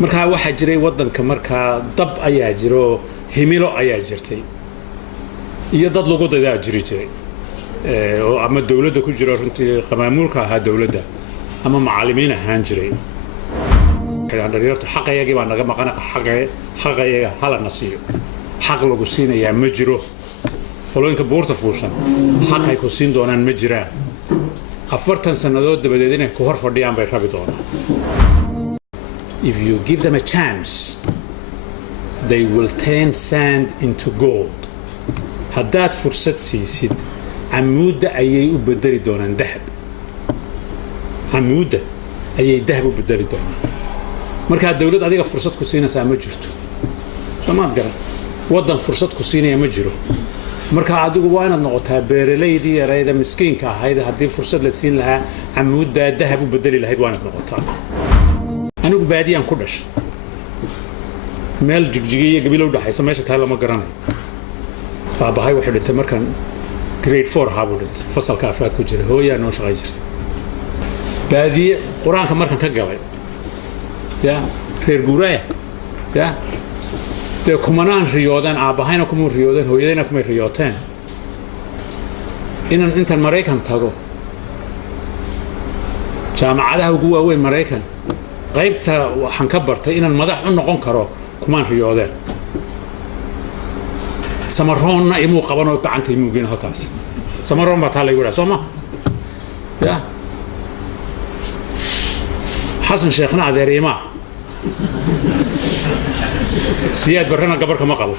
markaa waxaa jiray waddanka markaa dab ayaa jiro himilo ayaa jirtay iyo dad lagu dadaa jiri jiray oo ama dawladda ku jiro runtii qamaamuulka ahaa dawladda ama macallimiin ahaan jiray dhalinyarta xaqayagii baa naga maqan xaqayaga hala nasiyo xaq lagu siinayaa ma jiro qolooyinka buurta fuushan xaq ay ku siin doonaan ma jiraan 40 sannadood dabadeed inay ku hor fadhiyaan bay rabi doonaan if you give them a chance they will turn sand into gold haddaad fursad siisid camuudda ayay u bedeli doonaan dahab camuudda ayay dahab u bedeli doonaan markaa dawlad adiga fursad ku siinaysaa ma jirto soomaad garan waddan fursad ku siinaya ma jiro markaa adigu waa inaad noqotaa beeralaydii yarayda miskiinka ahayd haddii fursad la siin lahaa camuuddaa dahab u bedeli lahayd waa inaad noqotaa anigu baadiyaan ku dhashay meel jigjigiyo gabil u dhaxaysa meesha tahay lama garanayo aabahay wuxuu dhintay markaan grade 4 ahaa buu dhintay fasalka afraad ku jira hooyaa noo shaqay jirtay baadiye quraanka markaan ka galay ya reer guuraya ya de kumanaan riyoodan aabahayna kuma riyoodan hooyadayna kuma riyooteen intaan Mareykan tago jaamacadaha ugu waaweyn Mareykan qaybta waxaan ka bartay inaan madax u noqon karo kumaan riyoodeen samaroonna imuu qabanoo gacanta imuu geyn halkaas samaroon baa taa lagu yidhaa soo ma ya xasan sheekhna adeeriima siyaad barrana gabarka ma qabo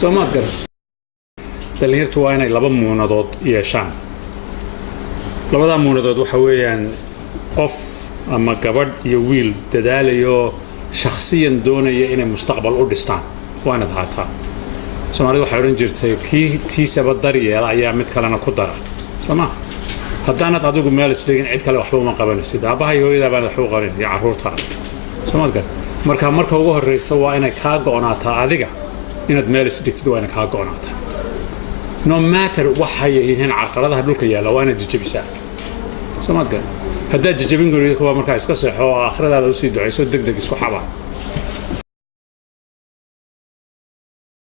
soo maad garan dhalinyartu waa inay laba muunadood yeeshaan labadaa muunadood waxa weeyaan qof ama gabadh iyo wiil dadaalayo shakhsiyan doonaya inay mustaqbal u dhistaan waa inaad haataa Soomaalidu waxay oran jirtay tiisaba daryeel ayaa mid kalena ku dara soo ma haddaanad adigu meel isdhigin cid kale waxba uma qabanaysid aabaha iyo hooyada baan wax u qaban iyo carruurta soo maad garan marka ugu horeysa waa inay kaa go'naataa adiga inaad meel isdhigtid waa inay kaa go'naataa no matter waxay yihiin carqaladaha dhulka yaala waa inaad jajabisaa soo maad garan haddaad jajabin guriga kuwa markaa iska seexo oo aakhiradaada u sii ducayso degdeg isku xaba